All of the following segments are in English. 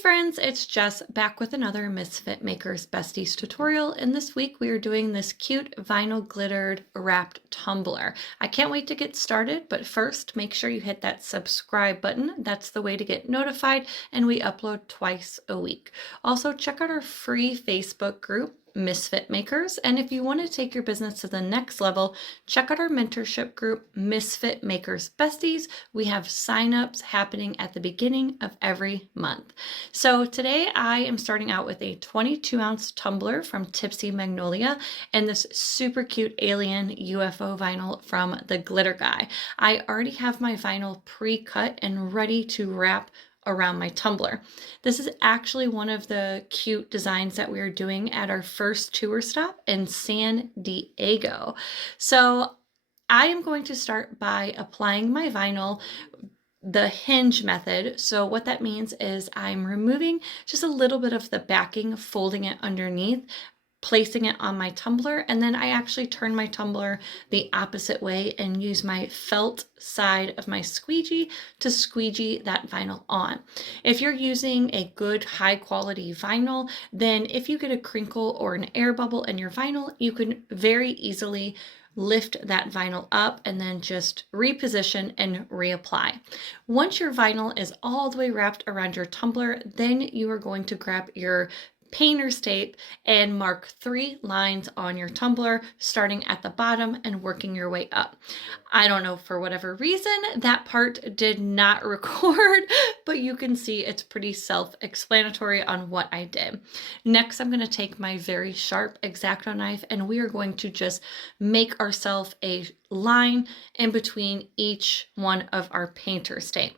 friends, it's Jess back with another Misfit Makers Besties tutorial, and this week we are doing this cute vinyl glittered wrapped tumbler. I can't wait to get started, but first make sure you hit that subscribe button. That's the way to get notified, and we upload twice a week. Also, check out our free Facebook group, Misfit Makers, and if you want to take your business to the next level, check out our mentorship group, Misfit Makers Besties. We have signups happening at the beginning of every month. So today I am starting out with a 22-ounce tumbler from Tipsy Magnolia and this super cute alien UFO vinyl from the Glitter Guy. I already have my vinyl pre-cut and ready to wrap around my tumbler. This is actually one of the cute designs that we are doing at our first tour stop in San Diego. So I am going to start by applying my vinyl the hinge method. So what that means is I'm removing just a little bit of the backing, folding it underneath, placing it on my tumbler, and then I actually turn my tumbler the opposite way and use my felt side of my squeegee to squeegee that vinyl on. If you're using a good high quality vinyl, then if you get a crinkle or an air bubble in your vinyl, you can very easily lift that vinyl up and then just reposition and reapply. Once your vinyl is all the way wrapped around your tumbler, then you are going to grab your painter's tape and mark 3 lines on your tumbler, starting at the bottom and working your way up. I don't know, for whatever reason, that part did not record, but you can see it's pretty self-explanatory on what I did. Next, I'm going to take my very sharp X-Acto knife and we are going to just make ourselves a line in between each one of our painter's tape.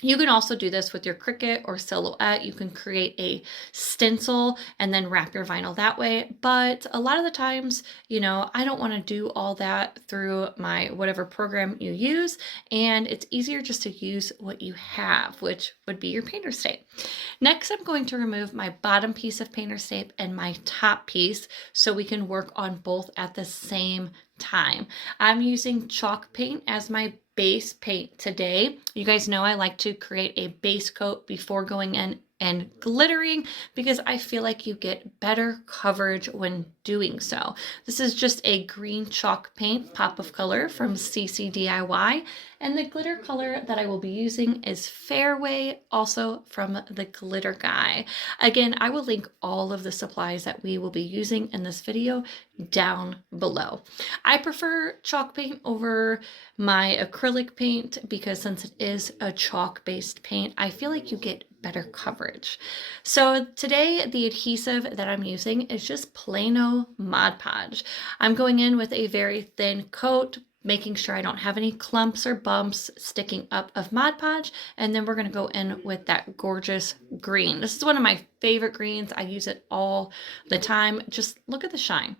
You can also do this with your Cricut or Silhouette. You can create a stencil and then wrap your vinyl that way. But a lot of the times, I don't want to do all that through my whatever program you use. And it's easier just to use what you have, which would be your painter's tape. Next, I'm going to remove my bottom piece of painter's tape and my top piece so we can work on both at the same time. I'm using chalk paint as my base paint today. You guys know I like to create a base coat before going in and glittering because I feel like you get better coverage when doing so. This is just a green chalk paint pop of color from CCDIY, and the glitter color that I will be using is Fairway, also from the Glitter Guy. Again, I will link all of the supplies that we will be using in this video down below. I prefer chalk paint over my acrylic paint because since it is a chalk-based paint, I feel like you get better coverage. So today the adhesive that I'm using is just Plano Mod Podge. I'm going in with a very thin coat, making sure I don't have any clumps or bumps sticking up of Mod Podge, and then we're going to go in with that gorgeous green. This is one of my favorite greens. I use it all the time. Just look at the shine.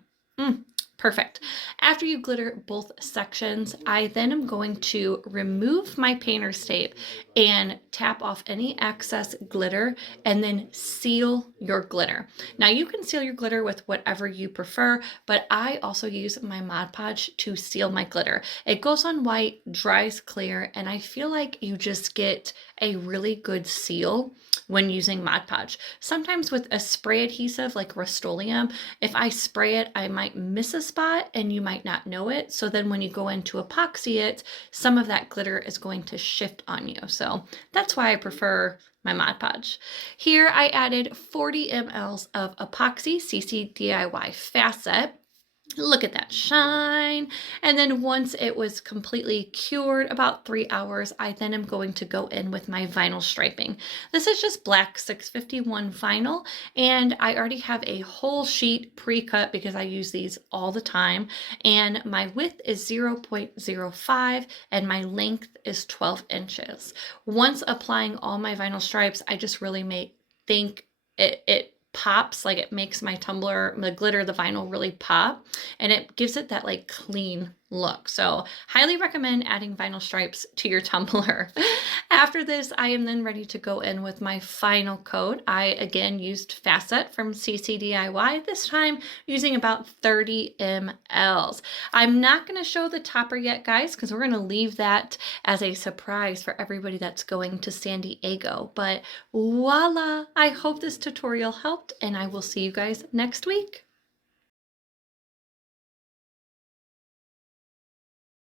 Perfect. After you glitter both sections, I then am going to remove my painter's tape and tap off any excess glitter and then seal your glitter. Now you can seal your glitter with whatever you prefer, but I also use my Mod Podge to seal my glitter. It goes on white, dries clear, and I feel like you just get a really good seal when using Mod Podge. Sometimes with a spray adhesive like Rust-Oleum, if I spray it, I might miss a spot and you might not know it. So then when you go in to epoxy it, some of that glitter is going to shift on you. So that's why I prefer my Mod Podge. Here I added 40 ml of Epoxy CCDIY Facet. Look at that shine. And then once it was completely cured, about 3 hours, I then am going to go in with my vinyl striping. This is just black 651 vinyl, and I already have a whole sheet pre-cut because I use these all the time. And my width is 0.05 and my length is 12 inches. Once applying all my vinyl stripes, I just really think it pops, like it makes my tumbler, the glitter, the vinyl really pop, and it gives it that like clean look. So highly recommend adding vinyl stripes to your tumbler. After this, I am then ready to go in with my final coat. I again used Facet from CCDIY, this time using about 30 mLs. I'm not going to show the topper yet, guys, because we're going to leave that as a surprise for everybody that's going to San Diego. But voila, I hope this tutorial helped, and I will see you guys next week.